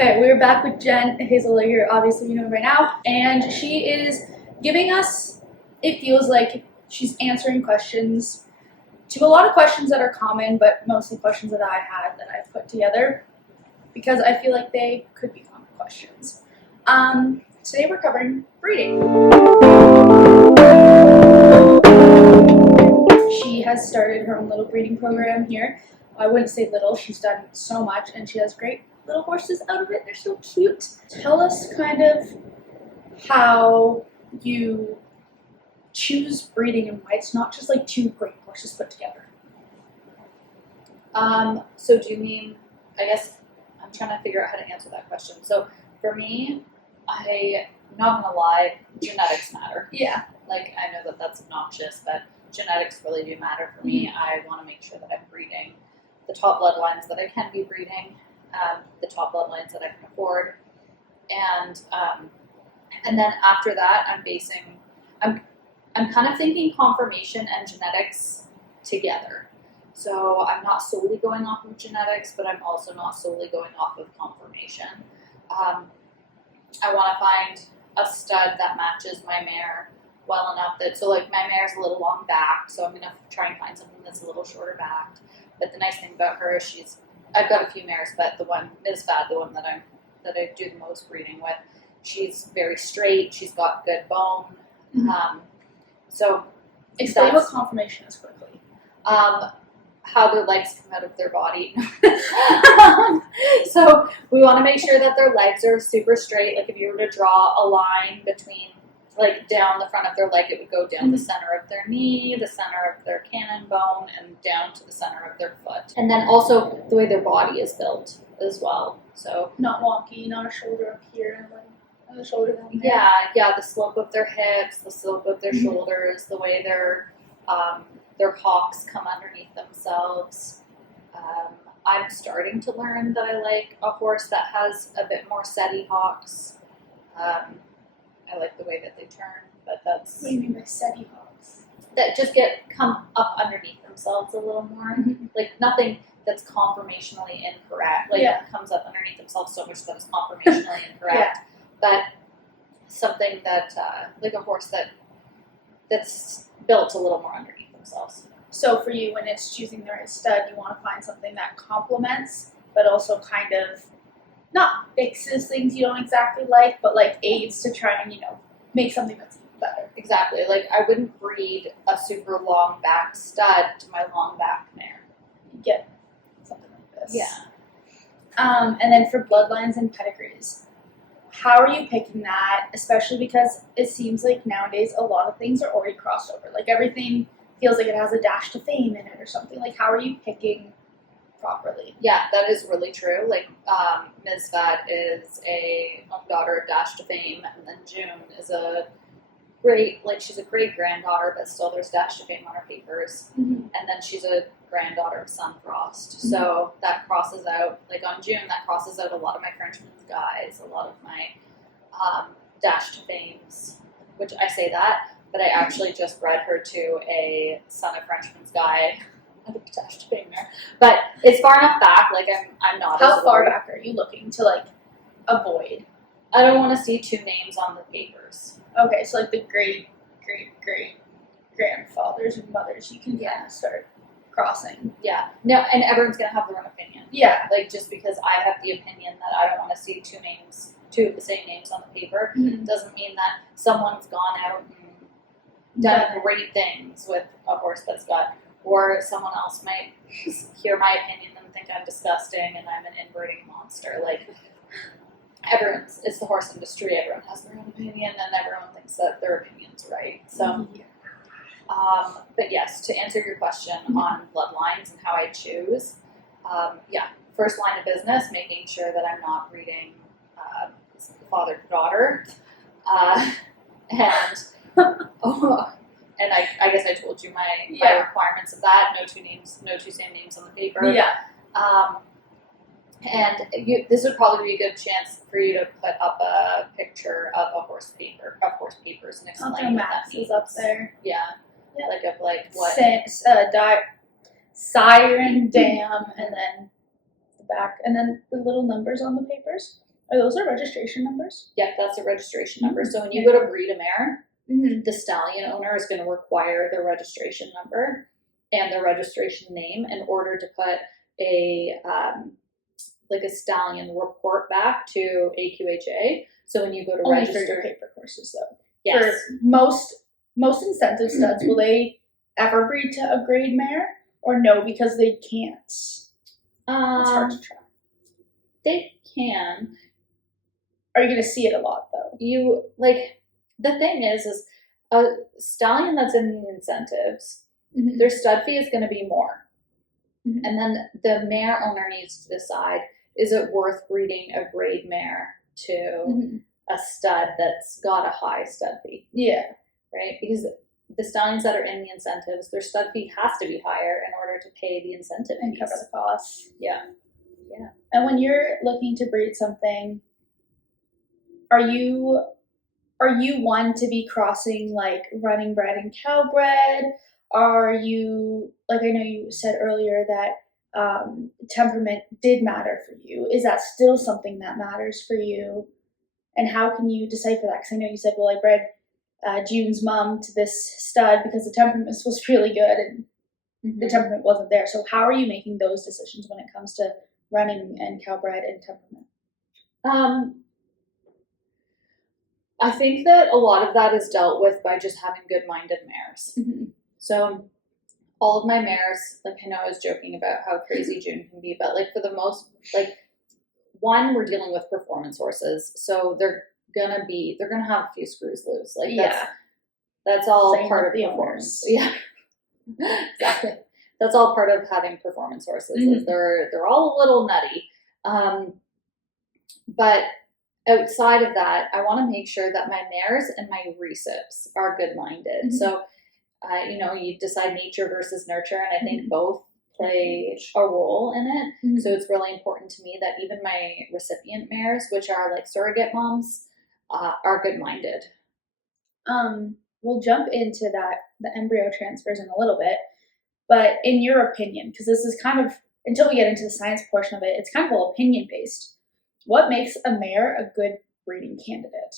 Okay, we're back with Jenn Hazeleger, obviously you know by now, and she is giving us, it feels like she's answering questions to a lot of questions that are common, but mostly questions that I had that I've put together because I feel like they could be common questions. Today we're covering breeding. She has started her own little breeding program here. I wouldn't say little, she's done so much, and she has great little horses out of it. They're so cute. Tell us kind of how you choose breeding and why it's not just like two great horses put together. So do you mean, I guess I'm trying to figure out how to answer that question. So for me, I'm not gonna lie, genetics matter. Yeah. Like, I know that that's obnoxious, but genetics really do matter for me. I want to make sure that I'm breeding the top bloodlines that I can be breeding, the top bloodlines that I can afford, and then after that, I'm kind of thinking conformation and genetics together. So I'm not solely going off of genetics, but I'm also not solely going off of conformation. I want to find a stud that matches my mare well enough that, so like my mare's a little long back, so I'm going to try and find something that's a little shorter back. But the nice thing about her is I've got a few mares, but the one is Fad, the one that I do the most breeding with. She's very straight. She's got good bone. So explain what conformation is quickly. How their legs come out of their body. So we want to make sure that their legs are super straight. Like if you were to draw a line between, like down the front of their leg, it would go down the center of their knee, the center of their cannon bone, and down to the center of their foot. And then also the way their body is built as well. So not wonky, not a shoulder up here and a shoulder down there. Yeah, the slope of their hips, the slope of their shoulders, the way their hocks come underneath themselves. I'm starting to learn that I like a horse that has a bit more setty hocks. I like the way that they turn, but that's... What do you mean by setty hocks? That just come up underneath themselves a little more. Like nothing that's conformationally incorrect. Like it comes up underneath themselves so much that it's conformationally incorrect. But something that, like a horse that's built a little more underneath themselves. So for you, when it's choosing the right stud, you want to find something that complements, but also kind of not fixes things you don't exactly like, but like aids to try and, make something that's even better. Exactly. Like I wouldn't breed a super long back stud to my long back mare. You get something like this. Yeah. And then for bloodlines and pedigrees, how are you picking that? Especially because it seems like nowadays a lot of things are already crossed over. Like everything feels like it has a dash to fame in it or something. Like how are you picking properly? Yeah, that is really true. Like Ms. Fad is a daughter of Dash to Fame, and then June is she's a great granddaughter, but still there's Dash to Fame on her papers. And then she's a granddaughter of Sunfrost. So that crosses out, like on June, that crosses out a lot of my Frenchman's guys, a lot of my Dash to Fames, which I say that, but I actually just bred her to a son of Frenchman's guy. I think Dash to Fame there. But it's far enough back, like I'm not. How far back are you looking to like avoid? I don't want to see two names on the papers. Okay, so like the great grandfathers and mothers, you can kind of start crossing. Yeah. No, and everyone's gonna have their own opinion. Yeah. Like just because I have the opinion that I don't want to see two of the same names on the paper doesn't mean that someone's gone out and done great things with a horse that's got, or someone else might hear my opinion and think I'm disgusting and I'm an inbreeding monster. Like it's the horse industry. Everyone has their own opinion, and everyone thinks that their opinion's right. So, but yes, to answer your question on bloodlines and how I choose, first line of business, making sure that I'm not breeding father to daughter, and I guess I told you my requirements of that. No two same names on the paper. Yeah. And this would probably be a good chance for you to put up a picture of horse papers and explain what that means. Up there. Yeah. Like of like what? Siren, dam, and then the back, and then the little numbers on the papers. Are those our registration numbers? Yeah, that's a registration number. So when you go to breed a mare, Mm-hmm. the stallion owner is going to require the registration number and the registration name in order to put a like a stallion report back to AQHA. So when you go to Only register, for your paper horses, though. yes, For most incentive studs, will they ever breed to a grade mare, or no, because they can't? It's hard to track. They can. Are you going to see it a lot, though? You like the thing is a stallion that's in the incentives, Mm-hmm. their stud fee is going to be more. Mm-hmm. And then the mare owner needs to decide, is it worth breeding a grade mare to Mm-hmm. a stud that's got a high stud fee? Yeah. Right? Because the stallions that are in the incentives, their stud fee has to be higher in order to pay the incentive And fees. cover the costs. Yeah. And when you're looking to breed something, are you one to be crossing like running bred and cow bred? Are you, like, I know you said earlier that temperament did matter for you. Is that still something that matters for you? And how can you decipher that? Because I know you said, well, I bred June's mom to this stud because the temperament was really good and the temperament wasn't there. So how are you making those decisions when it comes to running and cow bred and temperament? I think that a lot of that is dealt with by just having good-minded mares. Mm-hmm. So all of my mares, like I know I was joking about how crazy June can be, but like for the most, like one, we're dealing with performance horses, so they're gonna have a few screws loose. Like that's all Same part of with the performance. owners. Yeah, exactly. That's all part of having performance horses. Mm-hmm. Is they're all a little nutty, but outside of that, I want to make sure that my mares and my recips are good-minded. Mm-hmm. So, you decide nature versus nurture, and I think both play a role in it. Mm-hmm. So it's really important to me that even my recipient mares, which are like surrogate moms, are good-minded. We'll jump into the embryo transfers in a little bit, but in your opinion, because this is kind of, until we get into the science portion of it, it's kind of all opinion-based. What makes a mare a good breeding candidate?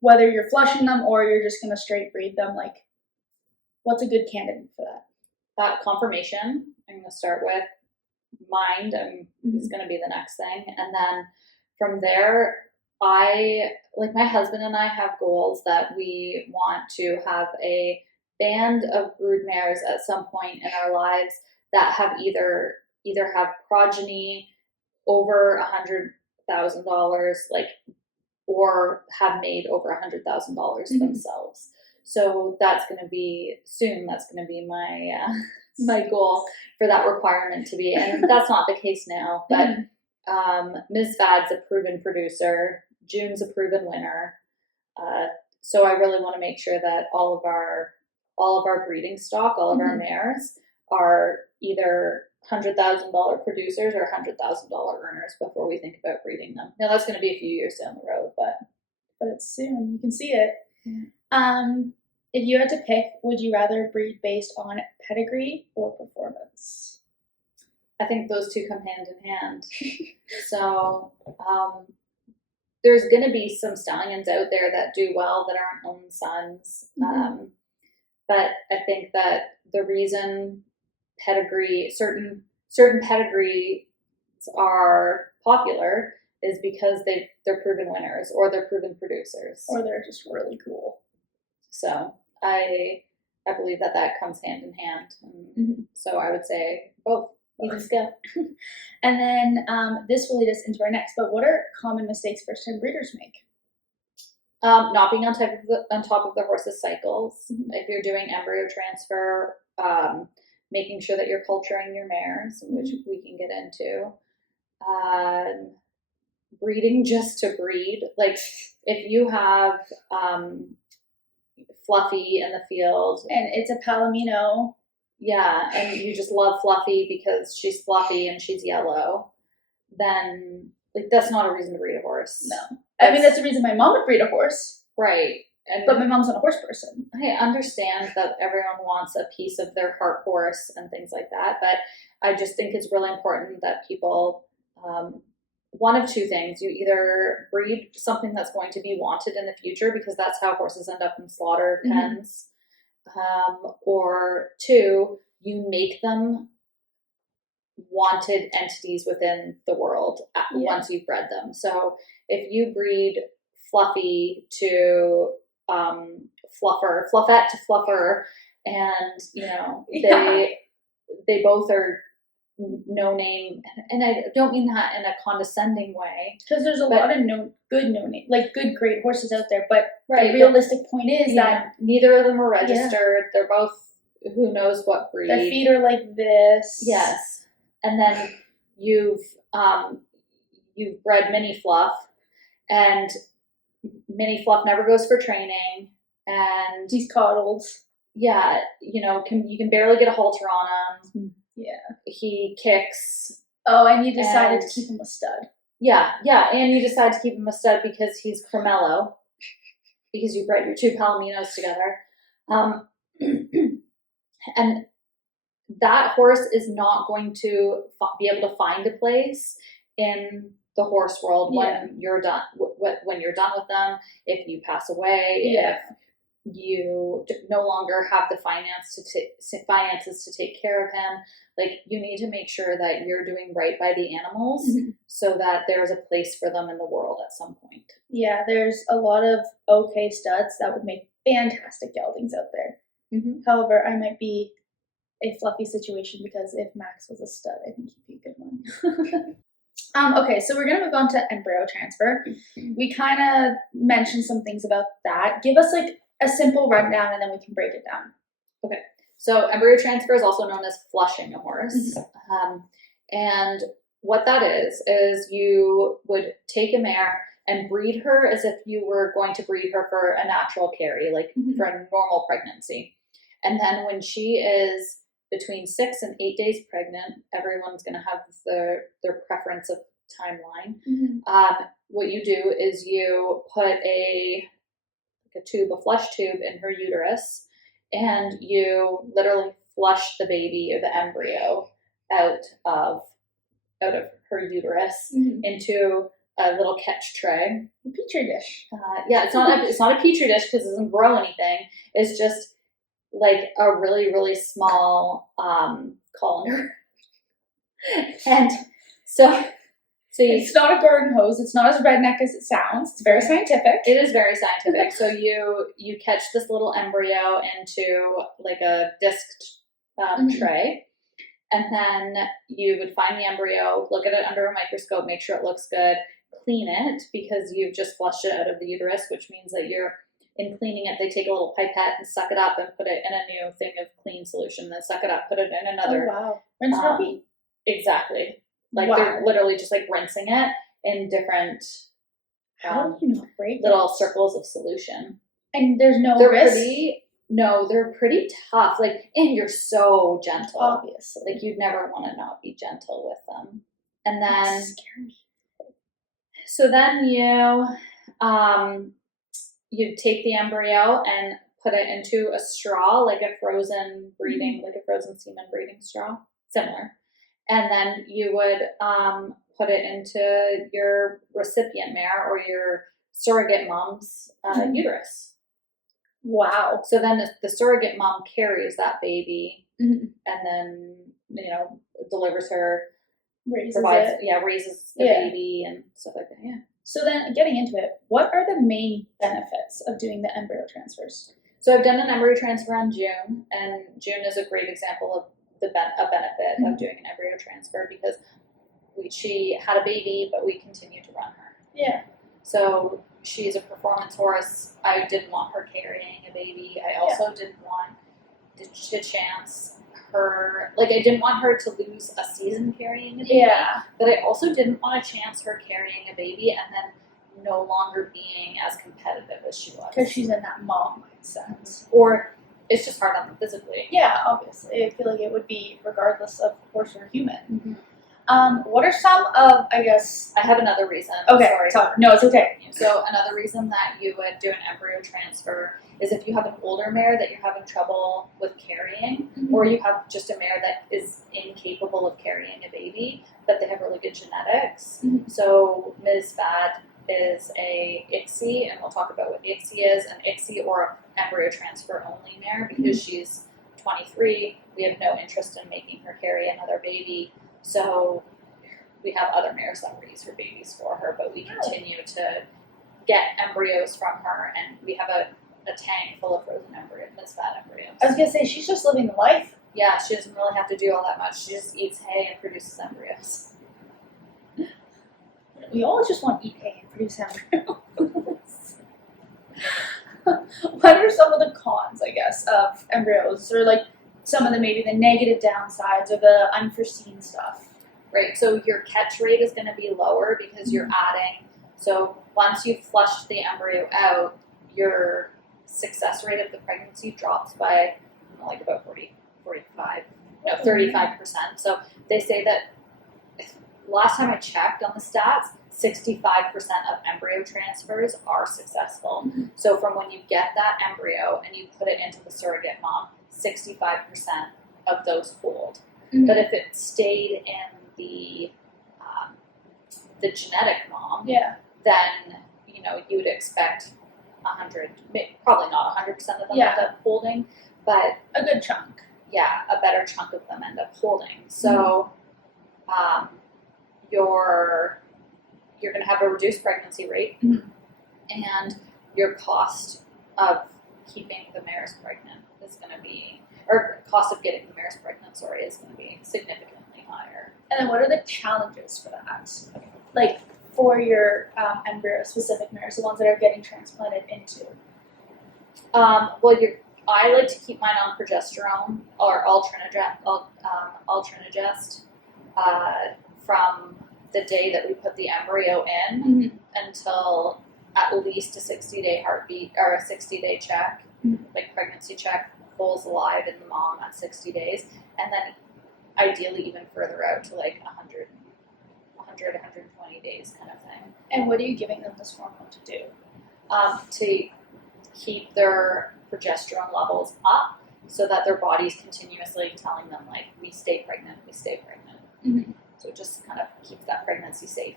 Whether you're flushing them or you're just going to straight breed them, like, what's a good candidate for that? Conformation, I'm going to start with. Mind is going to be the next thing. And then from there, my husband and I have goals that we want to have a band of brood mares at some point in our lives that have either have progeny over $100,000, like, or have made over $100,000 themselves. So that's going to be soon. That's going to be my my goal for that requirement to be, and that's not the case now. But Ms. Vad's a proven producer. June's a proven winner. So I really want to make sure that all of our breeding stock, all of our mares, are either $100,000 producers or $100,000 earners before we think about breeding them. Now that's going to be a few years down the road, but it's soon. You can see it. If you had to pick, would you rather breed based on pedigree or performance? I think those two come hand in hand. So there's going to be some stallions out there that do well that aren't own sons. But I think that the reason certain pedigrees are popular is because they're proven winners, or they're proven producers, or they're just really cool. So I believe that comes hand in hand. So I would say both. Even scale. And then this will lead us into our next. But what are common mistakes first-time breeders make? Not being on top of the horse's cycles. If you're doing embryo transfer, making sure that you're culturing your mares, which we can get into. Breeding just to breed. Like if you have Fluffy in the field, and it's a Palomino. Yeah, and you just love Fluffy because she's fluffy and she's yellow, then like that's not a reason to breed a horse. No. I mean, that's the reason my mom would breed a horse. Right. But my mom's not a horse person. I understand that everyone wants a piece of their heart horse and things like that, but I just think it's really important that people one of two things. You either breed something that's going to be wanted in the future, because that's how horses end up in slaughter pens, or two, you make them wanted entities within the world once you've bred them. So if you breed Fluffy to Fluffette to Fluffer, and they both are no name, and I don't mean that in a condescending way, because there's a lot of good name, like good great horses out there, but the realistic point is that neither of them are registered. They're both who knows what breed. Their feet are like this. Yes. And then you've bred Mini Fluff, and Mini Fluff never goes for training, and he's coddled. Yeah, you can barely get a halter on him. Yeah, he kicks. Oh, and you decided to keep him a stud. Yeah, and you decided to keep him a stud because he's Cremello, because you bred your two Palominos together, and that horse is not going to be able to find a place in the horse world when you're done. When you're done with them, if you pass away, if you no longer have the finances to take care of him, like, you need to make sure that you're doing right by the animals, so that there's a place for them in the world at some point. Yeah, there's a lot of okay studs that would make fantastic geldings out there. However, I might be a Fluffy situation, because if Max was a stud, I think he'd be a good one. Okay, so we're going to move on to embryo transfer. We kind of mentioned some things about that. Give us like a simple rundown, and then we can break it down. Okay, so embryo transfer is also known as flushing a horse. And what that is you would take a mare and breed her as if you were going to breed her for a natural carry, like for a normal pregnancy. And then when she is between 6 and 8 days pregnant, everyone's going to have their preference of timeline. What you do is you put a flush tube in her uterus, and you literally flush the baby or the embryo out of her uterus into a little catch tray, a petri dish. It's not a petri dish, because it doesn't grow anything. It's just like a really, really small colander. And so it's not a garden hose. It's not as redneck as it sounds. It's very scientific. It is very scientific. So you catch this little embryo into like a disked tray, and then you would find the embryo, look at it under a microscope, make sure it looks good, clean it, because you've just flushed it out of the uterus, which means that in cleaning it, they take a little pipette and suck it up and put it in a new thing of clean solution, then suck it up, put it in another. Oh, wow. Rinse and repeat. Exactly. Like, they're literally just like rinsing it in different how do you not break little circles of solution. And there's no risk? They're pretty tough. Like, and you're so gentle. Obviously. Like, you'd never want to not be gentle with them. And then that's scary. So then you take the embryo and put it into a straw, like a frozen breeding, like a frozen semen breeding straw, similar. And then you would put it into your recipient mare or your surrogate mom's uterus. Wow. So then the surrogate mom carries that baby, and then, delivers her, raises the baby and stuff like that. Yeah. So then, getting into it, what are the main benefits of doing the embryo transfers? So I've done an embryo transfer on June, and June is a great example of a benefit of doing an embryo transfer, because she had a baby, but we continue to run her. Yeah. So she's a performance horse. I didn't want her carrying a baby. I also didn't want to chance her, like, I didn't want her to lose a season carrying a baby. Yeah. But I also didn't want to chance her carrying a baby and then no longer being as competitive as she was. Because she's in that mom mindset. Or it's just hard on them physically. Yeah, obviously. I feel like it would be regardless of horse or human. What are some of, I guess... I have another reason. Okay, Sorry. no, it's okay. So another reason that you would do an embryo transfer is if you have an older mare that you're having trouble with carrying, or you have just a mare that is incapable of carrying a baby, but they have really good genetics. So Ms. Fad is a ICSI, and we'll talk about what ICSI is, an ICSI or embryo transfer only mare, because she's 23. We have no interest in making her carry another baby. So we have other mares that raise her babies for her, but we continue to get embryos from her, and we have a tank full of frozen embryos, Ms. Fat embryos. I was going to say, she's just living the life. Yeah, she doesn't really have to do all that much. She just eats hay and produces embryos. We always just want to eat hay and produce embryos. What are some of the cons, I guess, of embryos, or like some of the maybe the negative downsides or the unforeseen stuff? Right, so your catch rate is going to be lower because you're adding. So once you've flushed the embryo out, your success rate of the pregnancy drops by like about 35%. So they say that last time I checked on the stats, 65% of embryo transfers are successful. So from when you get that embryo and you put it into the surrogate mom, 65% of those hold. But if it stayed in the genetic mom, then you would expect 100, probably not 100% of them end up holding, but a good chunk. Yeah, a better chunk of them end up holding. So you're going to have a reduced pregnancy rate, and your cost of keeping the mares pregnant is going to be, or cost of getting the mares pregnant, is going to be significantly higher. And then what are the challenges for that? Like for your embryo-specific mares, the ones that are getting transplanted into? I like to keep mine on progesterone or alternagest from the day that we put the embryo in until at least a 60-day heartbeat or a 60-day check, like pregnancy check, pulls alive in the mom at 60 days, and then ideally even further out to like 120 days kind of thing. And what are you giving them this hormone to do? To keep their progesterone levels up so that their body's continuously telling them, like, we stay pregnant. So it just kind of keeps that pregnancy safe.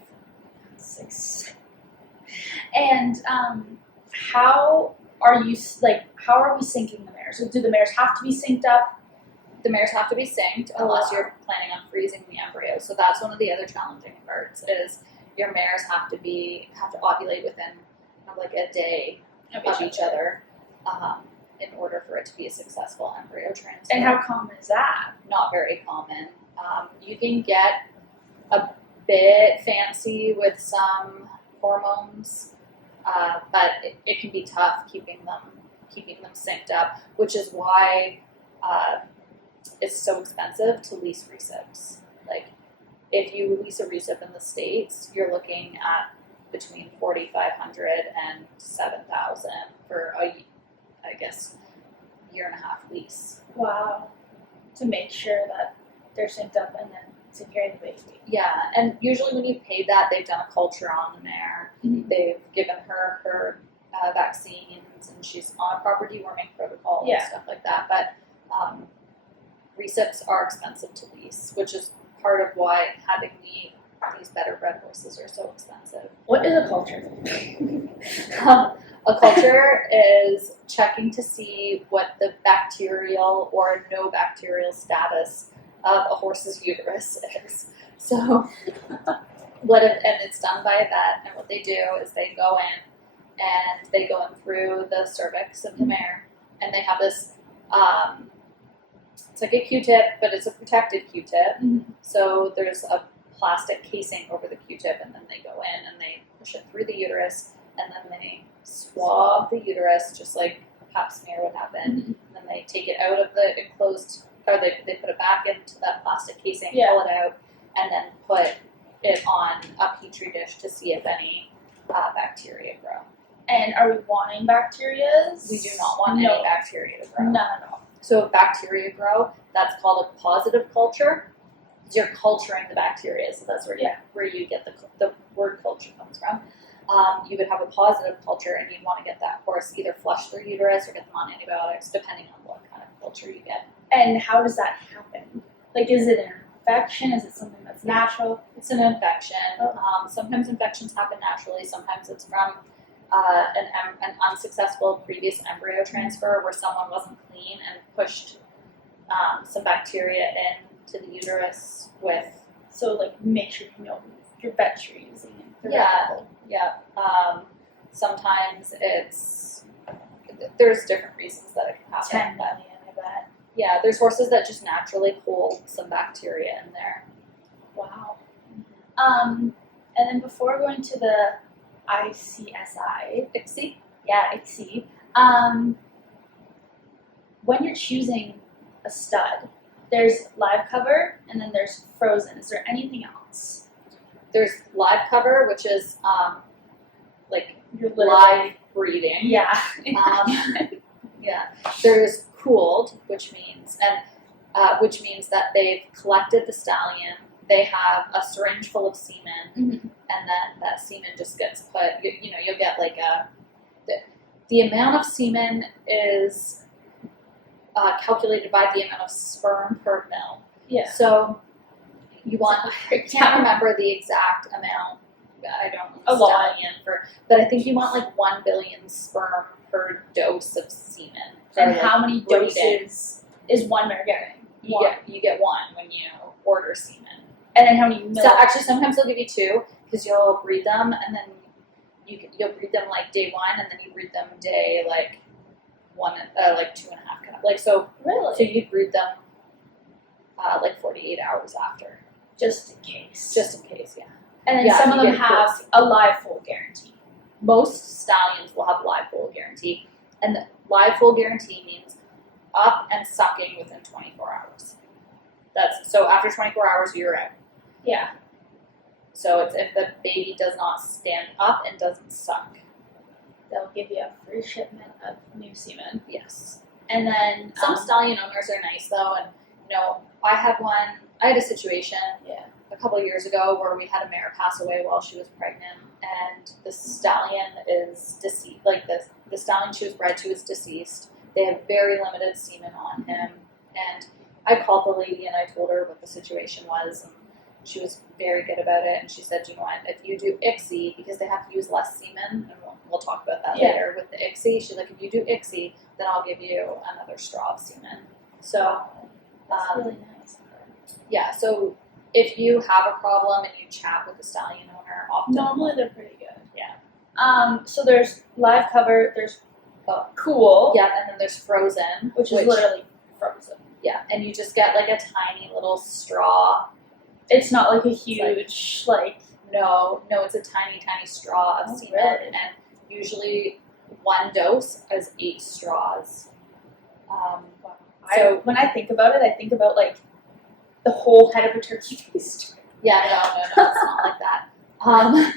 And how are we syncing the mares? So do the mares have to be synced up? The mares have to be synced unless you're planning on freezing the embryo. So that's one of the other challenging parts is your mares have to ovulate within like a day of each other in order for it to be a successful embryo transfer. And how common is that? Not very common. You can get a bit fancy with some hormones, but it can be tough keeping them synced up, which is why it's so expensive to lease recips. Like, if you lease a recip in the States, you're looking at between $4,500 and $7,000 for I guess, year and a half lease. Wow. To make sure that they're synced up and then to carry the baby. Yeah, and usually when you've paid that, they've done a culture on the mare. They've given her vaccines, and she's on a proper deworming protocol and stuff like that. But recips are expensive to lease, which is part of why having these better bred horses are so expensive. What is a culture? A culture is checking to see what the bacterial or no bacterial status of a horse's uterus is. So and it's done by a vet, and what they do is they go in through the cervix of the mare, and they have this it's like a Q-tip, but it's a protected Q-tip. So there's a plastic casing over the Q-tip, and then they go in and they push it through the uterus, and then they swab the uterus just like a pap smear would happen. And then they take it out of the enclosed, or they put it back into that plastic casing, pull it out, and then put it on a petri dish to see if any bacteria grow. And are we wanting bacteria? We do not want any bacteria to grow. None at all. So if bacteria grow, that's called a positive culture. you're culturing the bacteria, so that's where you get the word culture comes from. You would have a positive culture, and you'd want to get that horse either flush their uterus or get them on antibiotics, depending on what kind of culture you get. And how does that happen? Like, is it an infection? Is it something that's natural? It's an infection. Sometimes infections happen naturally. Sometimes it's from an unsuccessful previous embryo transfer where someone wasn't clean and pushed some bacteria into the uterus with. So, like, make sure you know your vet you're using. Yeah. Sometimes there's different reasons that it can happen. 10 million, I bet. Yeah, there's horses that just naturally hold some bacteria in there. Wow. And then before going to the ICSI, ICSI? Yeah, ICSI. When you're choosing a stud, there's live cover and then there's frozen. Is there anything else? There's live cover, which is like You're live breeding. Yeah. Yeah. There's cooled, which means that they've collected the stallion. They have a syringe full of semen, and then that semen just gets put. You'll get like the amount of semen is calculated by the amount of sperm per mil. Yeah. So you want. I can't remember the exact amount. I don't know A lot. but I think you want like 1 billion sperm per dose of semen. And how many doses is one mare getting? You get one when you order semen. And then how many mil? So actually, sometimes they'll give you two because you'll breed them, and then you'll breed them like day 1, and then you breed them day like 1, like 2.5 kind of like so. Really? So you breed them like 48 hours after, Just in case. Yeah. And then some of them get have those. a live full guarantee. Most stallions will have live full guarantee, and the live full guarantee means up and sucking within 24 hours. So after 24 hours, you're out. Yeah. So it's if the baby does not stand up and doesn't suck. They'll give you a free shipment of new semen. Yes. And then Some stallion owners are nice though, and I had a situation a couple of years ago where we had a mare pass away while she was pregnant, and the stallion is deceased. Like the stallion she was bred to is deceased. They have very limited semen on him, and I called the lady and I told her what the situation was, and she was very good about it. And she said, you know what, if you do ICSI, because they have to use less semen, and we'll talk about that later with the ICSI. She's like, if you do ICSI, then I'll give you another straw of semen. So that's really nice. yeah, so if you have a problem and you chat with the stallion owner, often Normally they're pretty good. Yeah. So there's live cover, there's cool. Yeah, and then there's frozen, Which is literally frozen. Yeah, and you just get like a tiny little straw. It's not like a huge, No, it's a tiny, tiny straw of semen, really? and usually one dose is 8 straws. When I think about it, I think about like the whole head of a turkey baster. Yeah, no, it's not like that.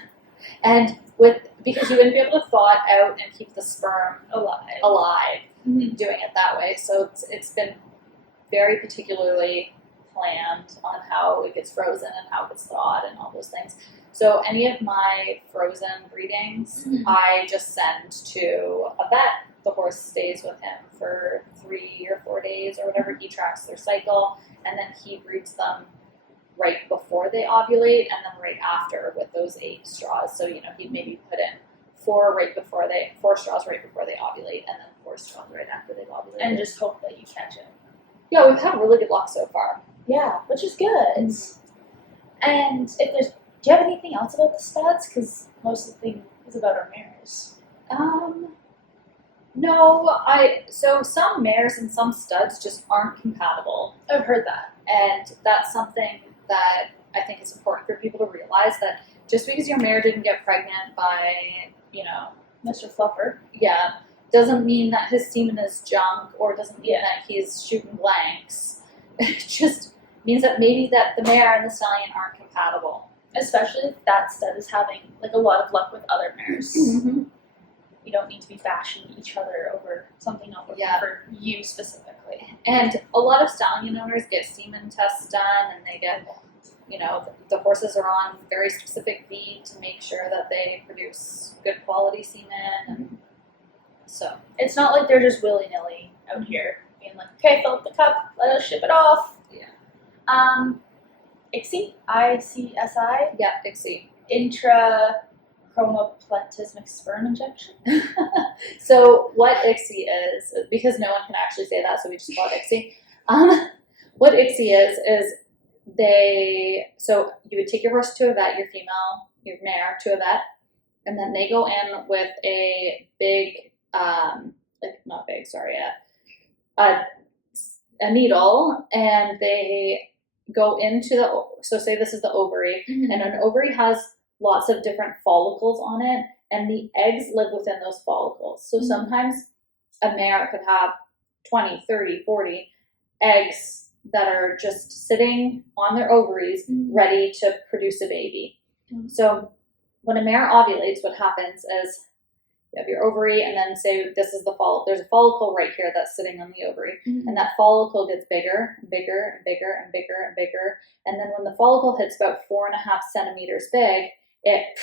And because you wouldn't be able to thaw it out and keep the sperm alive doing it that way. So it's been very particularly planned on how it gets frozen and how it gets thawed and all those things. So any of my frozen breedings, I just send to a vet. The horse stays with him for 3 or 4 days or whatever. He tracks their cycle, and then he breeds them right before they ovulate and then right after with those 8 straws. So, he'd maybe put in 4 straws right before they ovulate, and then 4 straws right after they've ovulated. And just hope that you catch it. Yeah, we've had really good luck so far. Yeah, which is good. And do you have anything else about the studs? Because most of the thing is about our mares. No, so some mares and some studs just aren't compatible. I've heard that. And that's something that I think is important for people to realize, that just because your mare didn't get pregnant by, Mr. Fluffer. Yeah, doesn't mean that his semen is junk, or doesn't mean that he's shooting blanks. It just means that maybe that the mare and the stallion aren't compatible. Especially if that stud is having a lot of luck with other mares. You don't need to be bashing each other over something not working for you specifically. And a lot of stallion owners get semen tests done, and they get, you know, the horses are on very specific feed to make sure that they produce good quality semen. And so It's not like they're just willy-nilly out here being like, okay, fill up the cup, let us ship it off. Yeah. ICSI, ICSI, yeah, ICSI. intrachromoplasmic sperm injection. So what ICSI is, because no one can actually say that, so we just call it ICSI. What ICSI is so you would take your horse to a vet, your female, your mare to a vet, and then they go in with a big, not big, sorry, a needle, and they go into so say this is the ovary, and an ovary has lots of different follicles on it, and the eggs live within those follicles. So sometimes a mare could have 20, 30, 40 eggs that are just sitting on their ovaries, ready to produce a baby. So when a mare ovulates, what happens is you have your ovary, and then say this is the follicle. There's a follicle right here that's sitting on the ovary, and that follicle gets bigger and bigger and bigger and bigger and bigger. And then when the follicle hits about 4.5 centimeters big, it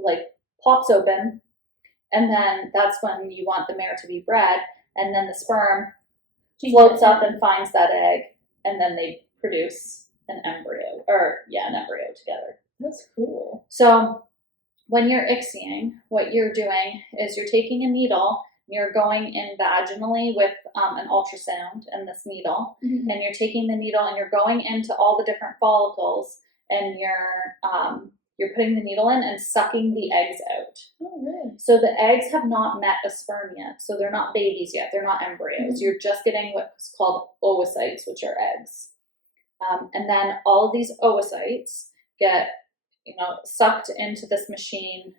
like pops open, and then that's when you want the mare to be bred, and then the sperm floats up and finds that egg, and then they produce an embryo, together. That's cool. So when you're ICSIing, what you're doing is you're taking a needle, you're going in vaginally with an ultrasound and this needle, and you're taking the needle and you're going into all the different follicles, and you're putting the needle in and sucking the eggs out. Oh, really? So the eggs have not met a sperm yet, so they're not babies yet, they're not embryos. You're just getting what's called oocytes, which are eggs. And then all of these oocytes get sucked into this machine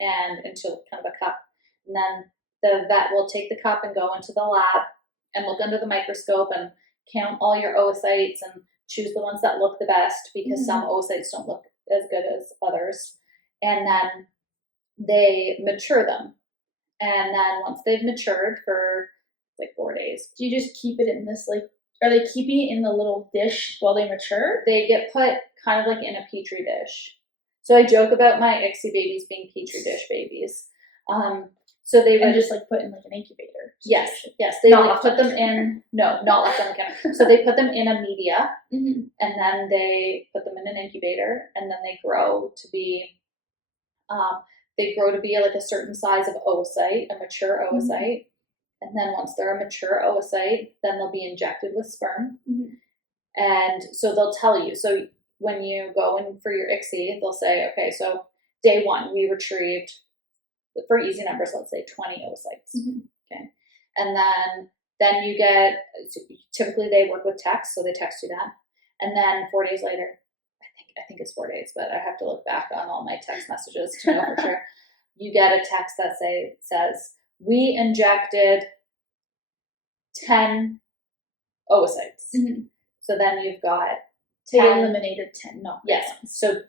and into kind of a cup. And then the vet will take the cup and go into the lab and look under the microscope and count all your oocytes and choose the ones that look the best, because some oocytes don't look as good as others. And then they mature them. And then once they've matured for like 4 days. Do you just keep it in this, are they keeping it in the little dish while they mature? They get put kind of like in a petri dish. So I joke about my ICSI babies being petri dish babies. So they would just put in an incubator. Yes. They not put them in. No, not left on the counter. So they put them in a media, and then they put them in an incubator, and then they grow to be, like a certain size of oocyte, a mature oocyte, and then once they're a mature oocyte, then they'll be injected with sperm, and so they'll tell you. So when you go in for your ICSI, they'll say, okay, so day 1 we retrieved, for easy numbers, let's say 20 oocytes. Okay. And then you get, typically they work with text, so they text you that. And then 4 days later, I think it's 4 days, but I have to look back on all my text messages to know for sure. You get a text that says, we injected 10 oocytes. So then you've got 10. They eliminated 10. No. Yes. So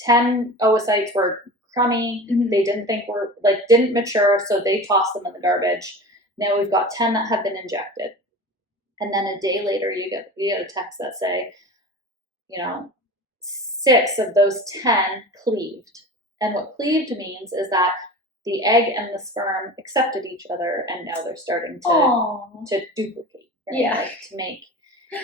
10 oocytes were crummy. They didn't mature, so they tossed them in the garbage. Now we've got 10 that have been injected. And then a day later, you get a text that say, 6 of those 10 cleaved. And what cleaved means is that the egg and the sperm accepted each other, and now they're starting to duplicate. Right? Yeah. To make.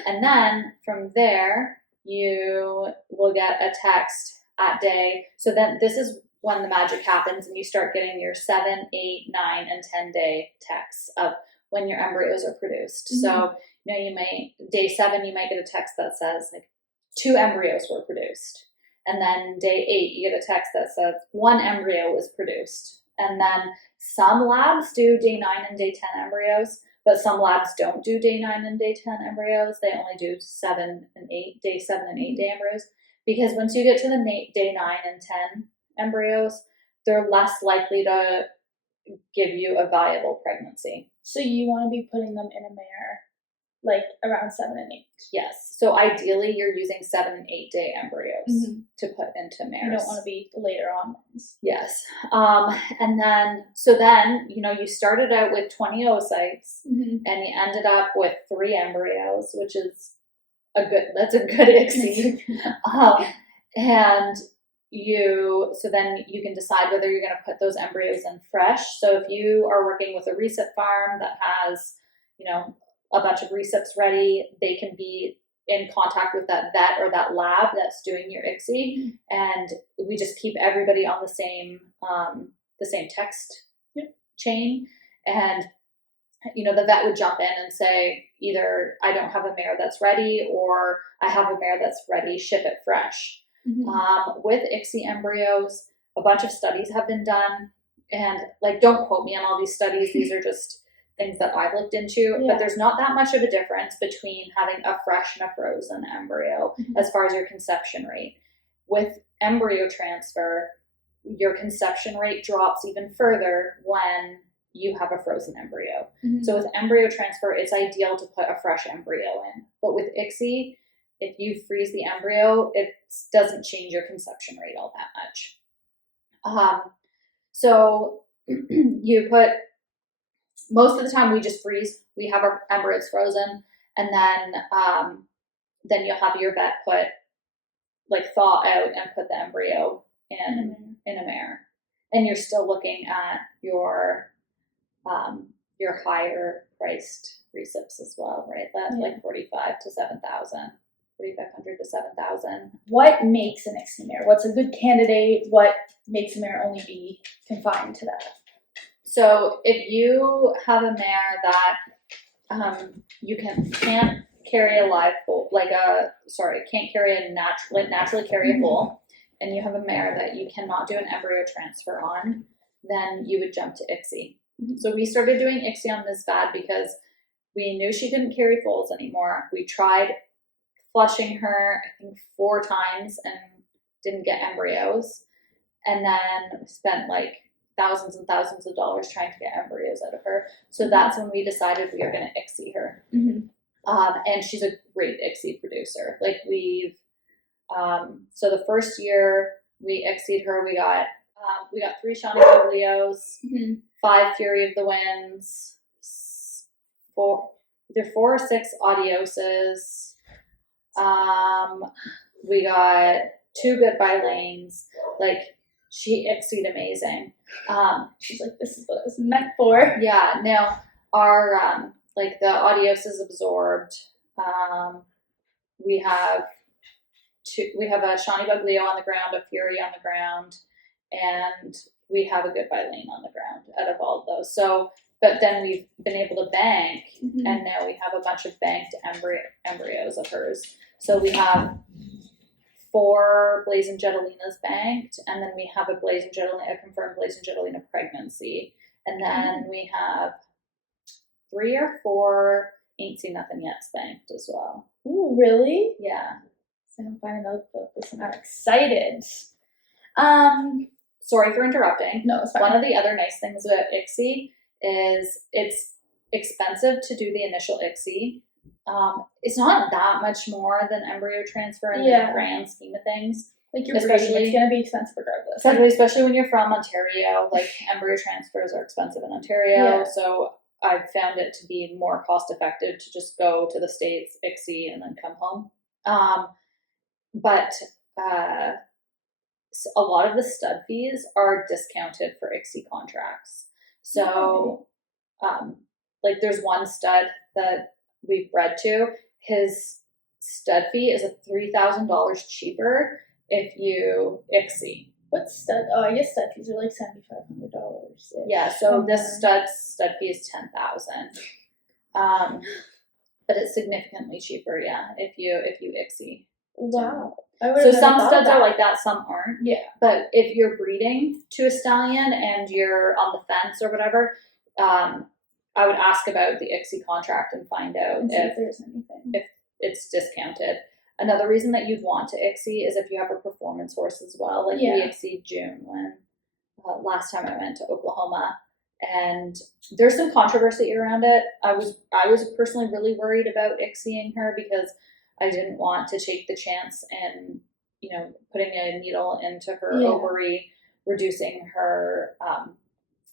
And then from there, you will get a text at day. So then this is when the magic happens, and you start getting your 7, 8, 9, and 10 day texts of when your embryos are produced. So, day 7, you might get a text that says 2 embryos were produced. And then day 8, you get a text that says 1 embryo was produced. And then some labs do day 9 and day 10 embryos, but some labs don't do day 9 and day 10 embryos. They only do day 7 and 8 day embryos. Because once you get to the day 9 and 10 embryos, they're less likely to give you a viable pregnancy. So you want to be putting them in a mare like around 7 and 8. Yes. So ideally, you're using 7 and 8 day embryos to put into mares. You don't want to be later on ones. Yes. And then, you know, you started out with 20 oocytes and you ended up with 3 embryos, which is that's a good ICSI. And then you can decide whether you're going to put those embryos in fresh. So if you are working with a recip farm that has, you know, a bunch of recips ready, they can be in contact with that vet or that lab that's doing your ICSI, and we just keep everybody on the same text chain. And you know, the vet would jump in and say, either I don't have a mare that's ready, or I have a mare that's ready, ship it fresh. With ICSI embryos, a bunch of studies have been done, and like, don't quote me on all these studies. These are just things that I've looked into, but there's not that much of a difference between having a fresh and a frozen embryo as far as your conception rate. With embryo transfer, your conception rate drops even further when you have a frozen embryo. So with embryo transfer, it's ideal to put a fresh embryo in. But with ICSI, if you freeze the embryo, it doesn't change your conception rate all that much. So you put, most of the time we just freeze. We have our embryos frozen, and then you'll have your vet thaw out and put the embryo in a mare. And you're still looking at your higher priced recips as well, right? That's like 4,500 to 7,000. What makes an ICSI mare? What's a good candidate? What makes a mare only be confined to that? So if you have a mare that you can't carry a live foal, naturally carry a foal, and you have a mare that you cannot do an embryo transfer on, then you would jump to ICSI. So we started doing ICSI on Ms. Bad because we knew she couldn't carry foals anymore. We tried flushing her, I think 4 times, and didn't get embryos. And then we spent like thousands and thousands of dollars trying to get embryos out of her. So that's when we decided we were going to ICSI her. And she's a great ICSI producer. Like so the first year we ICSI'd her, we got 3 Shawnee Leos, 5 Fury of the Winds, 4 or 6 Audioses. We got 2 Goodbye Lanes. Like, she ICSI'd amazing. She's like, this is what it was meant for. Yeah. Now our the Audios is absorbed. We have a Shawnee Bug Leo on the ground, a Fury on the ground, and we have a Goodbye Lane on the ground out of all of those. So, but then we've been able to bank, and now we have a bunch of banked embryos of hers. So we have 4 Blazing Jetalinas banked, and then we have a confirmed Blazing Jetalina pregnancy, and then we have 3 or 4 Ain't Seen Nothing Yet's banked as well. Ooh, really? Yeah. So I'm finding out about this, and I'm excited. Sorry for interrupting. No, it's fine. One of the other nice things about ICSI is it's expensive to do the initial ICSI. It's not that much more than embryo transfer in the grand scheme of things. Like your breeding, it's going to be expensive regardless. Especially when you're from Ontario. Like, embryo transfers are expensive in Ontario, so I've found it to be more cost effective to just go to the States, ICSI, and then come home. But a lot of the stud fees are discounted for ICSI contracts. So, there's one stud that we've bred to. His stud fee is $3,000 cheaper if you ICSI. What's stud? Oh, I guess stud fees are like $7,500. Yeah, so this stud fee is $10,000. But it's significantly cheaper, if you ICSI. Wow. So some studs are like that, some aren't. Yeah. But if you're breeding to a stallion and you're on the fence or whatever, I would ask about the ICSI contract and find out if there's anything. If it's discounted. Another reason that you'd want to ICSI is if you have a performance horse as well. Like we ICSI'd June when last time I went to Oklahoma, And there's some controversy around it. I was personally really worried about ICSIing her because I didn't want to take the chance and, you know, putting a needle into her ovary, reducing her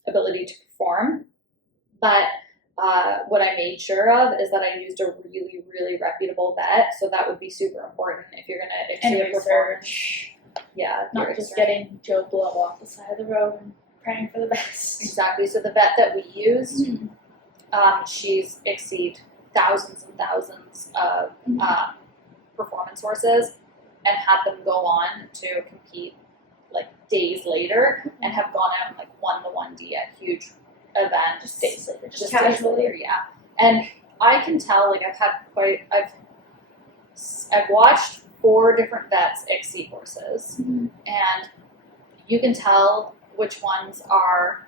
ability to perform. But what I made sure of is that I used a really, really reputable vet. So that would be super important if you're going to ICSI a performance. Yeah, not just getting Joe Blow off the side of the road and praying for the best. Exactly. So the vet that we used, she's ICSI'd thousands and thousands of performance horses and had them go on to compete like days later and have gone out and like won the 1D at huge events. Just days later. Just casually. Yeah. And I can tell, like I've watched 4 different vets ICSI horses, and you can tell which ones are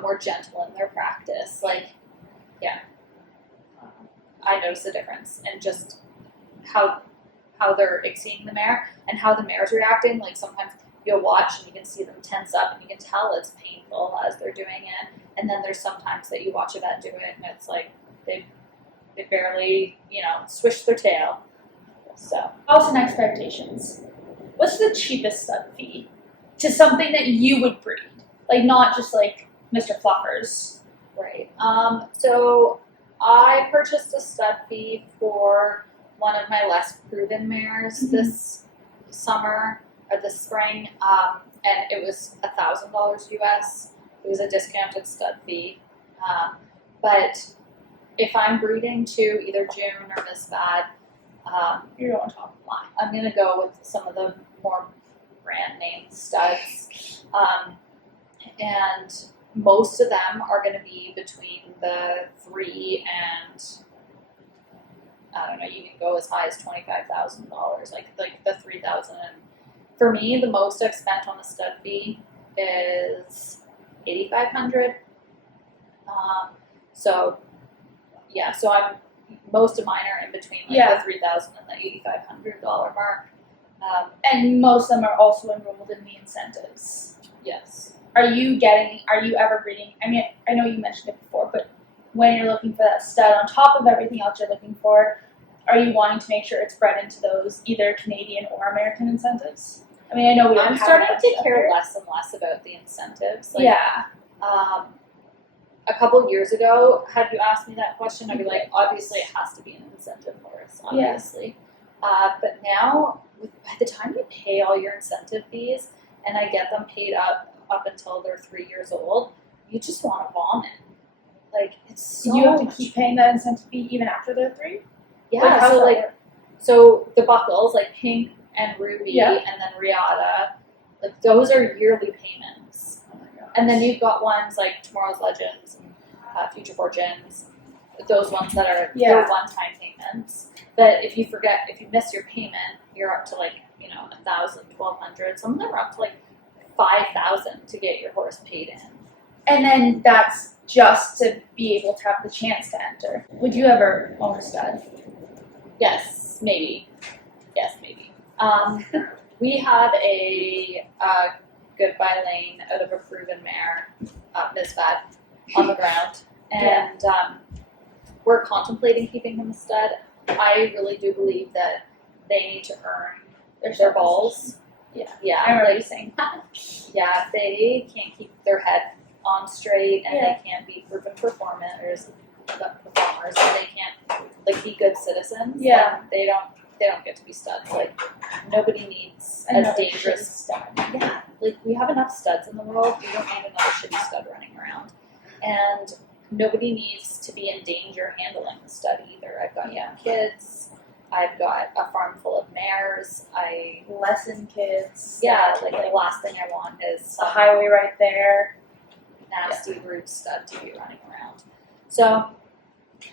more gentle in their practice. Like, I notice the difference in just how they're ICSIing the mare and how the mare's reacting. Like sometimes you'll watch and you can see them tense up and you can tell it's painful as they're doing it. And then there's sometimes that you watch a vet do it and it's like they barely, you know, swish their tail. So Hopes and expectations. What's the cheapest stud fee to something that you would breed? Like not just like Mr. Fluffers. Right. So I purchased a stud fee for one of my less proven mares this summer or this spring, and it was $1,000 US. It was a discounted stud fee. But if I'm breeding to either June or Miss Bad, You're going top of line. I'm going to go with some of the more brand name studs. And most of them are going to be between the 3 and I don't know, you can go as high as $25,000, like the 3,000. For me, the most I've spent on a stud fee is $8,500. So most of mine are in between the $3,000 and the $8,500 mark. And most of them are also enrolled in the incentives. Yes. Are you ever breeding? I mean, I know you mentioned it before, but when you're looking for that stud on top of everything else you're looking for, are you wanting to make sure it's bred into those either Canadian or American incentives? I mean, I know I'm starting to care less and less about the incentives. Like, a couple years ago, had you asked me that question, I'd be like, obviously it has to be an incentive horse, obviously. But now, by the time you pay all your incentive fees, and I get them paid up until they're 3 years old, you just want to vomit. Like, it's so you have to keep paying that incentive fee even after they're 3? Yeah, so the buckles, like Pink and Ruby, and then Riata, like those are yearly payments. Oh my God. And then you've got ones like Tomorrow's Legends and Future Fortunes, those ones that are they're one-time payments. But if you miss your payment, you're up to like, you know, $1,000, $1,200. Some of them are up to like $5,000 to get your horse paid in. And then that's just to be able to have the chance to enter. Would you ever own a stud? Yes, maybe. We had a goodbye lane out of a proven mare, Miss Bad, on the ground, and we're contemplating keeping him a stud. I really do believe that they need to earn their balls. Yeah. I'm releasing. Yeah, if they can't keep their head on straight and they can't be proven performers, and they can't like be good citizens. Then they don't get to be studs. Like nobody needs a dangerous stud. Yeah, like we have enough studs in the world. We don't need another shitty stud running around, and nobody needs to be in danger handling the stud either. I've got young kids. I've got a farm full of mares. I lesson kids. Like the last thing I want is a highway right there. Nasty rude stud to be running around. So,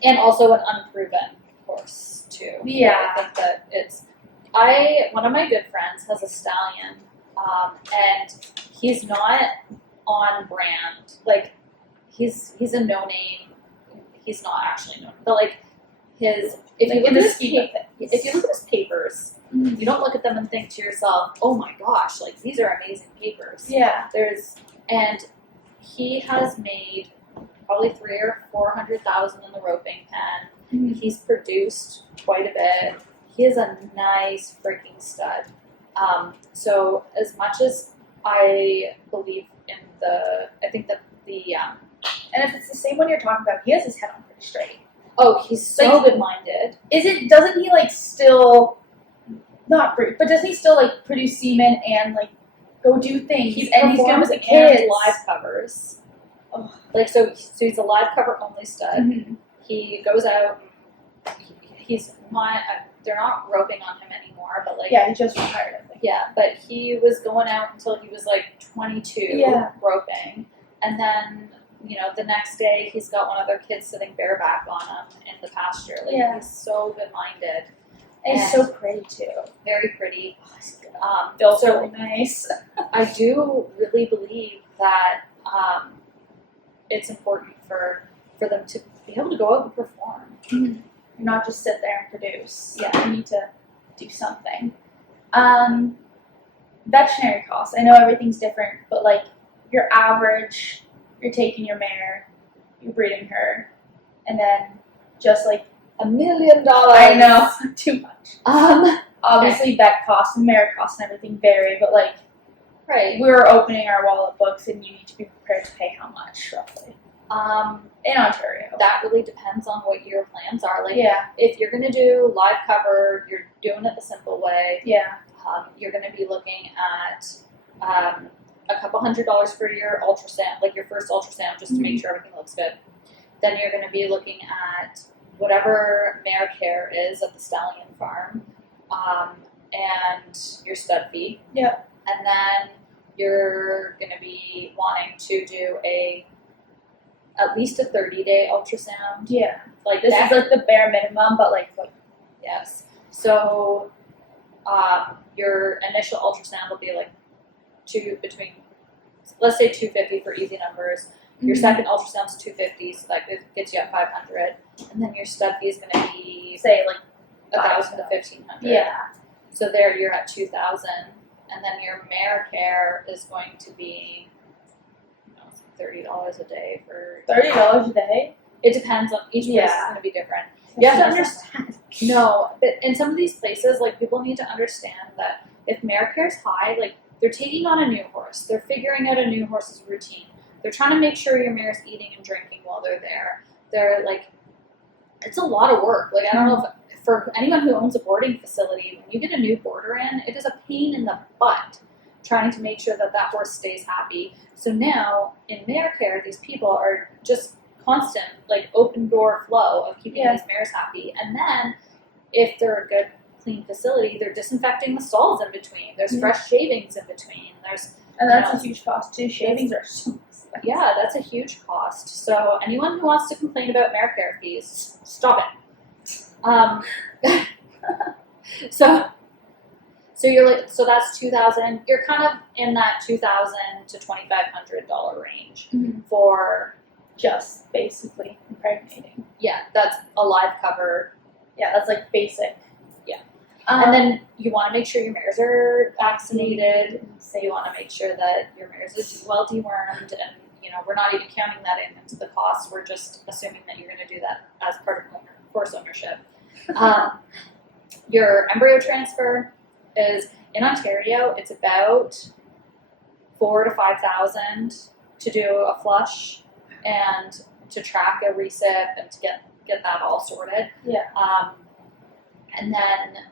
and also an unproven horse too. Yeah. I think that one of my good friends has a Stallion, and he's not on brand. Like he's a no name. He's not actually known, but like if you look at his papers, you don't look at them and think to yourself, oh my gosh, like these are amazing papers. Yeah. And he has made probably 300,000 or 400,000 in the roping pen. Mm-hmm. He's produced quite a bit. He is a nice freaking stud. So as much as I believe in I think that and if it's the same one you're talking about, he has his head on pretty straight. oh, he's so Like, good-minded. Doesn't he like still, not breed, but doesn't he still like produce semen and like go do things? He and he's good with performs the and kids. live covers. Oh. Like, so he's a live cover only stud. Mm-hmm. He goes out, he's not, they're not roping on him anymore, but like, Yeah, he just retired, I think. yeah, but he was going out until he was like 22 roping. And then, you know, the next day he's got one of their kids sitting bareback on him in the pasture. Like, he's so good-minded. And he's so pretty too. Very pretty. Feels so really nice. I do really believe that it's important for them to be able to go out and perform. Mm-hmm. Not just sit there and produce. Yeah. You need to do something. Veterinary costs. I know everything's different, but like your average, you're taking your mare, you're breeding her, and then just like $1 million. I know, too much. Obviously, okay. vet costs and mare costs and everything vary, but like, right. we're opening our wallet books, and you need to be prepared to pay how much roughly. In Ontario. That really depends on what your plans are. Like, if you're gonna do live cover, you're doing it the simple way. Yeah. You're gonna be looking at a couple $100 for your ultrasound, like your first ultrasound, just to make sure everything looks good. Then you're gonna be looking at whatever mare care is at the Stallion farm, and your stud fee. Yeah. And then you're gonna be wanting to do at least a 30-day ultrasound. Yeah. Like This is like the bare minimum, but like yes. So your initial ultrasound will be like let's say $250 for easy numbers. Your second ultrasound's $250, so that gets you at $500, and then your stud fee is going to be say like $1,000 to $1,500. Yeah. So there you're at $2,000, and then your mare care is going to be $30 a day for $30 a day. It depends on each place. Is going to be different. You have to understand. No, but in some of these places, like people need to understand that if mare care is high, like they're taking on a new horse, they're figuring out a new horse's routine. They're trying to make sure your mare is eating and drinking while they're there. They're like, it's a lot of work. Like I don't know if for anyone who owns a boarding facility, when you get a new boarder in, it is a pain in the butt trying to make sure that horse stays happy. So now in mare care, these people are just constant, like open door flow of keeping these mares happy. And then if they're a good, clean facility, they're disinfecting the stalls in between. There's fresh shavings in between. And that's a huge cost too. Shavings are so expensive. Yeah, that's a huge cost. So anyone who wants to complain about mare care fees, stop it. So you're like, so that's $2,000. You're kind of in that $2,000 to $2,500 range for just basically impregnating. Yeah, that's a live cover. Yeah, that's like basic. Yeah. And then you want to make sure your mares are vaccinated. So you want to make sure that your mares are well dewormed, and we're not even counting that into the cost. We're just assuming that you're going to do that as part of horse ownership. Your embryo transfer is in Ontario. It's about $4,000 to $5,000 to do a flush and to track a recip and to get that all sorted. Yeah. And then,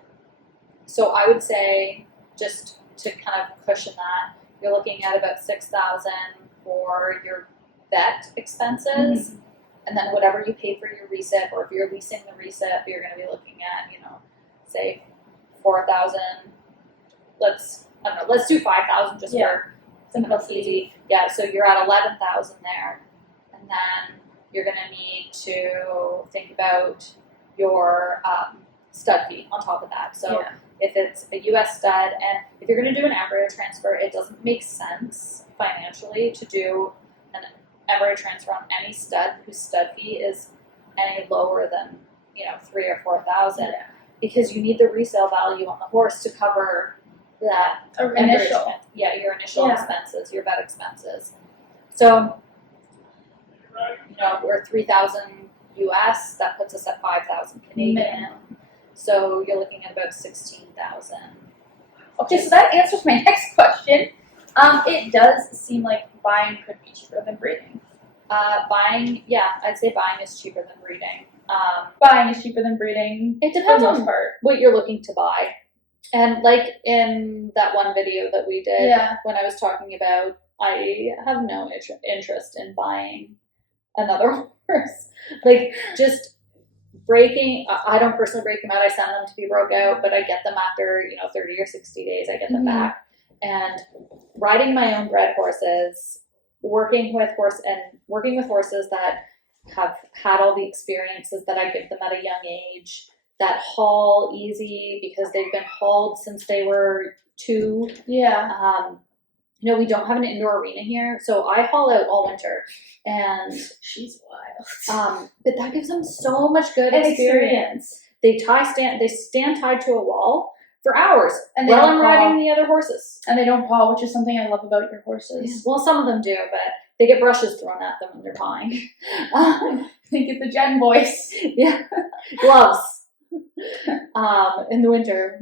so I would say, just to kind of cushion that, you're looking at about $6,000 for your vet expenses, and then whatever you pay for your recip, or if you're leasing the recip, you're going to be looking at, say $4,000. Let's do $5,000 just for simplicity. Yeah, so you're at $11,000 there, and then you're going to need to think about your stud fee on top of that. So if it's a U.S. stud, and if you're going to do an embryo transfer, it doesn't make sense financially to do an embryo transfer on any stud whose stud fee is any lower than $3,000 or $4,000, because you need the resale value on the horse to cover that initial. Your initial expenses, your vet expenses. So, we're 3,000 US. That puts us at 5,000 Canadian. Minimum. So you're looking at about 16,000. Okay, so that answers my next question. It does seem like buying could be cheaper than breeding. Buying, I'd say buying is cheaper than breeding. Buying is cheaper than breeding. It depends for the most on part. what you're looking to buy. And like in that one video that we did, when I was talking about, I have no interest in buying another horse. Like, just breaking, I don't personally break them out. I send them to be broke out, but I get them after, 30 or 60 days. I get them back. And riding my own bred horses, working with horses that have had all the experiences that I give them at a young age, that haul easy because they've been hauled since they were 2. Yeah. We don't have an indoor arena here, so I haul out all winter, and she's wild. But that gives them so much good experience. They stand tied to a wall for hours, and while I'm riding the other horses, and they don't paw, which is something I love about your horses. Yeah. Well, some of them do, but they get brushes thrown at them when they're pawing. They get the Jenn voice. Yeah, gloves. In the winter,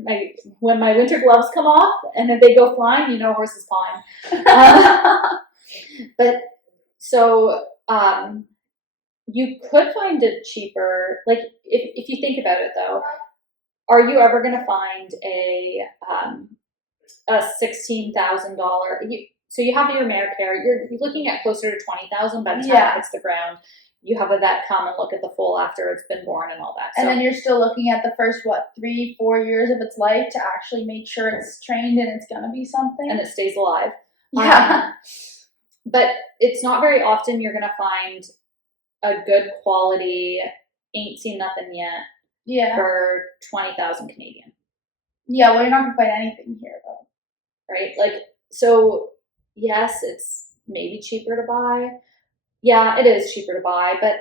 when my winter gloves come off and if they go flying, horse is pawing. But so you could find it cheaper. Like if you think about it, though, are you ever going to find a $16,000? So you have your mare care. You're looking at closer to $20,000 by the time it hits the ground. You have a vet come and look at the foal after it's been born and all that. And then you're still looking at the first, 3-4 years of its life to actually make sure it's trained and it's going to be something. And it stays alive. Yeah. But it's not very often you're going to find a good quality, ain't seen nothing yet for 20,000 Canadian. Yeah, well, you're not going to find anything here, though. Right? So, yes, it's maybe cheaper to buy. Yeah, it is cheaper to buy, but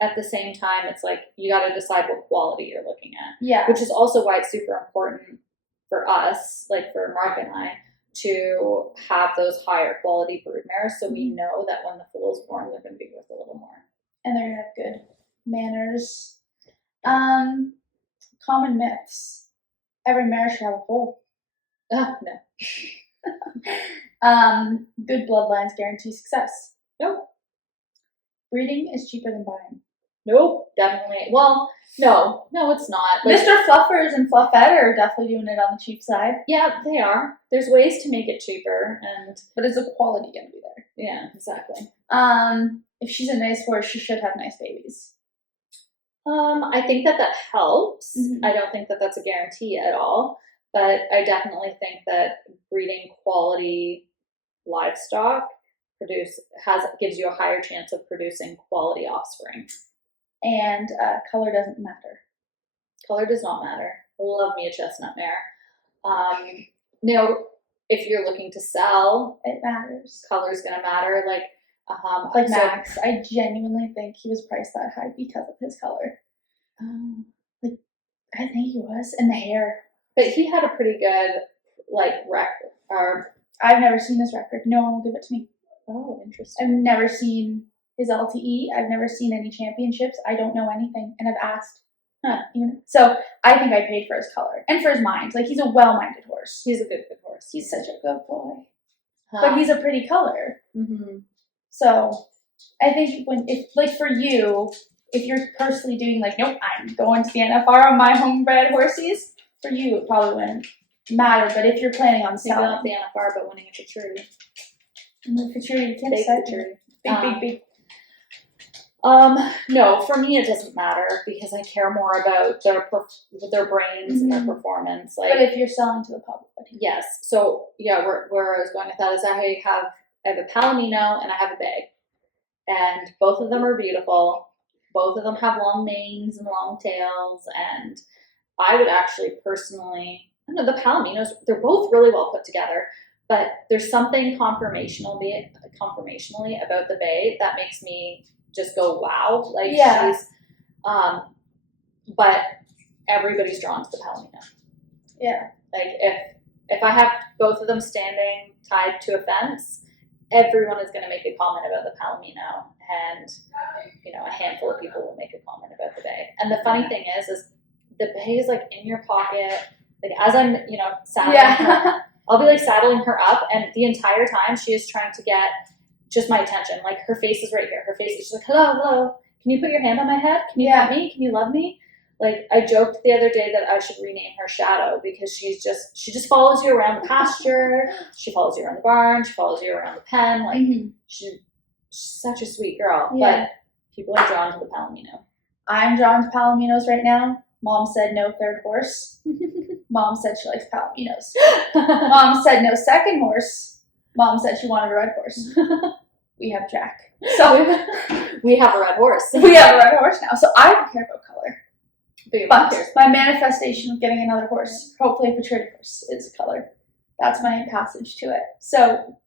at the same time, it's like you got to decide what quality you're looking at. Yeah. Which is also why it's super important for us, like for Mark and I, to have those higher quality brood mares so we know that when the foal is born, they're going to be worth a little more. And they're going to have good manners. Common myths. Every mare should have a foal. No. Good bloodlines guarantee success. Nope. Breeding is cheaper than buying. Nope, definitely. Well, no, it's not. Mr. Fluffers and Fluffette are definitely doing it on the cheap side. Yeah, they are. There's ways to make it cheaper, but is the quality going to be there? Yeah, exactly. If she's a nice horse, she should have nice babies. I think that helps. Mm-hmm. I don't think that that's a guarantee at all, but I definitely think that breeding quality livestock gives you a higher chance of producing quality offspring. And color doesn't matter. Color does not matter. Love me a chestnut mare. If you're looking to sell, it matters. Color's gonna matter. Max, I genuinely think he was priced that high because of his color. I think he was, and the hair. But he had a pretty good record. I've never seen this record. No one will give it to me. Oh, interesting. I've never seen his LTE. I've never seen any championships. I don't know anything, and I've asked. So I think I paid for his color and for his mind. He's a well-minded horse. He's a good horse. He's such a good boy. But he's a pretty color. Mm-hmm. So I think for you, if you're personally doing nope, I'm going to the NFR on my homebred horses, for you it probably wouldn't matter. But if you're planning on selling, not the NFR, but winning a futurity. The futurity, big futurity. Big. No, for me it doesn't matter because I care more about their brains and their performance. But if you're selling to the public, yes. So yeah, where I was going with that is I have a Palomino and I have a Bay, and both of them are beautiful. Both of them have long manes and long tails, and I would actually personally, I don't know, the Palominos, they're both really well put together, but there's something conformationally about the Bay that makes me just go, wow. She's, but everybody's drawn to the Palomino. Yeah. If I have both of them standing tied to a fence, everyone is going to make a comment about the Palomino, and a handful of people will make a comment about the bay. And the funny thing is the bay is like in your pocket. Like as I'm saddling her, I'll be like saddling her up, and the entire time she is trying to get just my attention. Like her face is right here. Her face is just like, hello. Can you put your hand on my head? Can you pet me? Can you love me? Like I joked the other day that I should rename her Shadow, because she just follows you around the pasture. She follows you around the barn. She follows you around the pen. Like she's such a sweet girl. Yeah. But people are drawn to the Palomino. I'm drawn to Palominos right now. Mom said no third horse. Mom said she likes Palominos. Mom said no second horse. Mom said she wanted a red horse. We have Jack. So we have a red horse. We have a red horse now. So I don't care about color. But my manifestation of getting another horse, hopefully a maturity horse, is color. That's my passage to it. So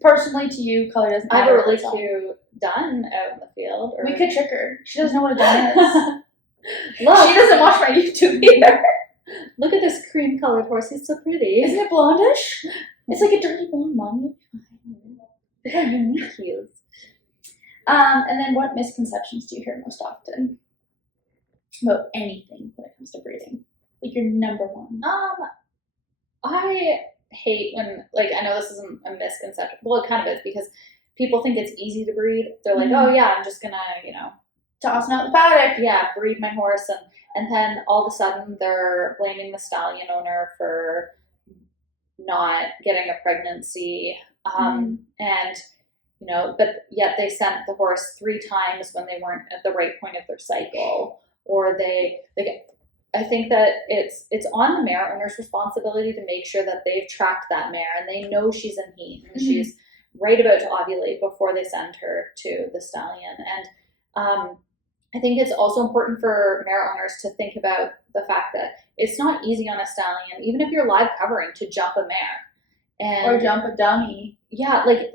personally to you, color doesn't matter. I have a really cute dun out in the field. We could trick her. She doesn't know what a dun is. Look. She doesn't watch my YouTube either. Look at this cream-colored horse. He's so pretty. Isn't it blondish? It's like a dirty blonde, Mom. Look how unique he is. And then what misconceptions do you hear most often about anything when it comes to breeding? Like your number one. I hate when, like, I know this isn't a misconception. Well, it kind of is, because people think it's easy to breed. They're like, oh yeah, I'm just gonna, toss him out the paddock. Yeah, breed my horse, and then all of a sudden they're blaming the stallion owner for not getting a pregnancy, and but yet they sent the horse 3 times when they weren't at the right point of their cycle, or I think that it's on the mare owner's responsibility to make sure that they've tracked that mare and they know she's in heat and she's right about to ovulate before they send her to the stallion. And I think it's also important for mare owners to think about the fact that it's not easy on a stallion, even if you're live covering, to jump a mare. Or jump a dummy. Yeah, like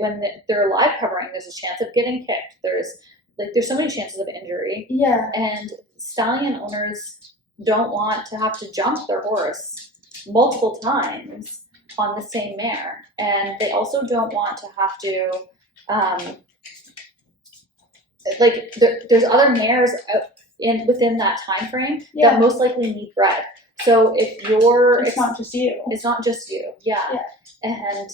when they're live covering, there's a chance of getting kicked. There's so many chances of injury. Yeah. And stallion owners don't want to have to jump their horse multiple times on the same mare. And they also don't want to have to, there's other mares within that time frame that most likely need bred. So if it's not just you. It's not just you. Yeah. And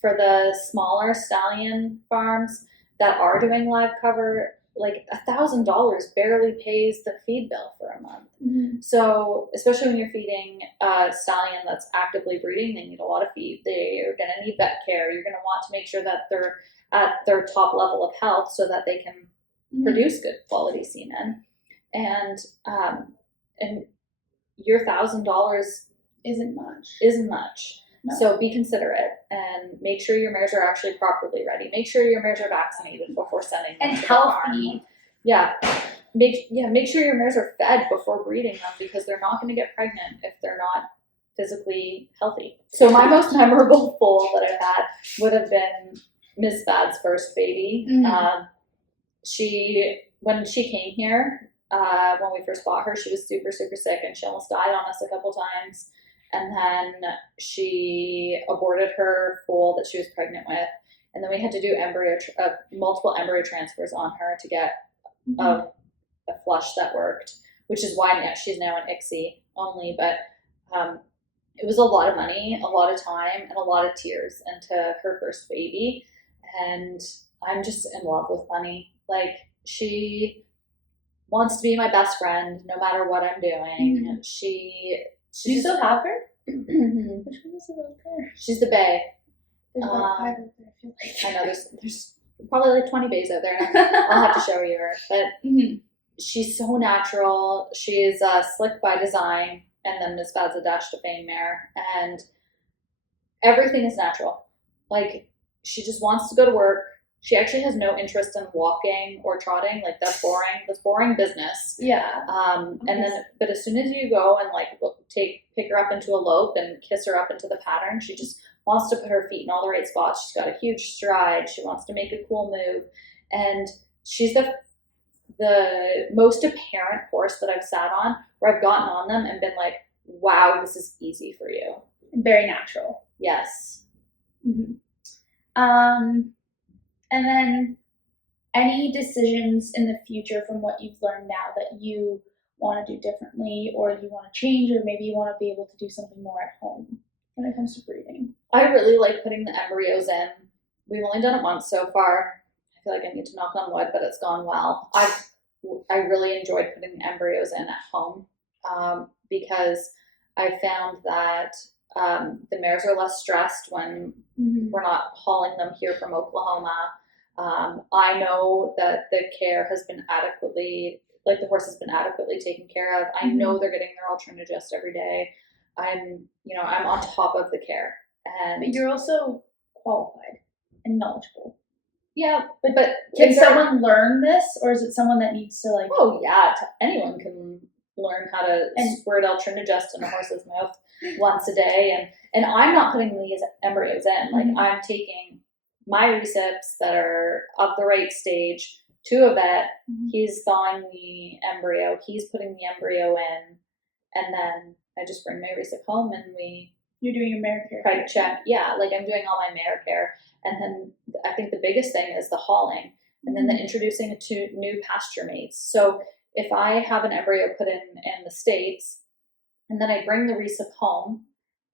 for the smaller stallion farms that are doing live cover, like $1,000 barely pays the feed bill for a month. So especially when you're feeding a stallion that's actively breeding, they need a lot of feed. They are going to need vet care. You're going to want to make sure that they're at their top level of health so that they can produce good quality semen. And your $1,000 isn't much. No. So be considerate and make sure your mares are actually properly ready. Make sure your mares are vaccinated before sending them and to healthy. Make sure your mares are fed before breeding them, because they're not going to get pregnant if they're not physically healthy. So my most memorable foal that I've had would have been Ms. Fad's first baby. When she came here, when we first bought her, she was super, super sick, and she almost died on us a couple times. And then she aborted her foal that she was pregnant with. And then we had to do multiple embryo transfers on her to get a flush that worked, which is why she's now an ICSI only. But it was a lot of money, a lot of time, and a lot of tears into her first baby. And I'm just in love with Bunny. Like, she wants to be my best friend no matter what I'm doing. Do you still have her? Which one is the little pair? She's the bae. There's about 5 out there, I feel like. I know, there's probably like 20 bays out there. I'll have to show you her. But she's so natural. She's slick by design. And then Ms. Fad's a dash to fame mare. And everything is natural. Like, she just wants to go to work. She actually has no interest in walking or trotting. Like, that's boring. That's boring business. Yeah. But as soon as you go and pick her up into a lope and kiss her up into the pattern, she just wants to put her feet in all the right spots. She's got a huge stride. She wants to make a cool move. And she's the most apparent horse that I've sat on, where I've gotten on them and been like, wow, this is easy for you. Very natural. Yes. And then any decisions in the future from what you've learned now that you want to do differently, or you want to change, or maybe you want to be able to do something more at home when it comes to breeding? I really like putting the embryos in. We've only done it once so far. I feel like I need to knock on wood, but it's gone well. I really enjoyed putting embryos in at home because I found that the mares are less stressed when we're not hauling them here from Oklahoma. I know that the care has been adequately, like the horse has been adequately taken care of. I know they're getting their alternagist every day. I'm on top of the care. And But you're also qualified and knowledgeable. Yeah, but can someone learn this, or is it someone that needs to like? Oh yeah, anyone can learn how to squirt alternagist in a horse's mouth once a day, and I'm not putting these embryos in. Like I'm taking my recips that are of the right stage to a vet. He's thawing the embryo. He's putting the embryo in, and then I just bring my recip home and You're doing your mare care. Right, check. Yeah, like I'm doing all my mare care. And then I think the biggest thing is the hauling and then the introducing to new pasture mates. So if I have an embryo put in the States and then I bring the recip home,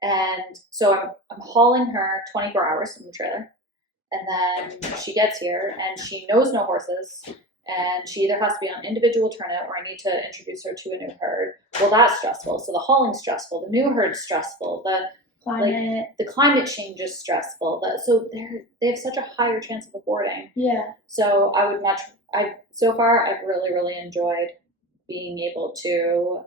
and so I'm hauling her 24 hours from the trailer, and then she gets here and she knows no horses, and she either has to be on individual turnout or I need to introduce her to a new herd. Well, that's stressful. So the hauling's stressful, the new herd's stressful, the climate change is stressful. So they have such a higher chance of aborting. Yeah. So so far I've really, really enjoyed being able to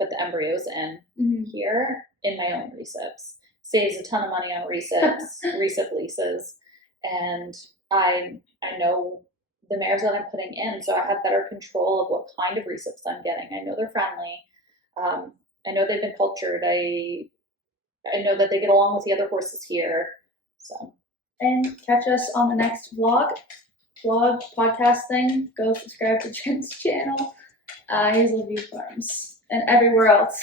put the embryos in here in my own recips. Saves a ton of money on recip leases, and I know the mares that I'm putting in, so I have better control of what kind of recips I'm getting. I know they're friendly. I know they've been cultured. I know that they get along with the other horses here. So, and catch us on the next vlog podcast thing. Go subscribe to Jenn's channel, Hazelview Farms, and everywhere else.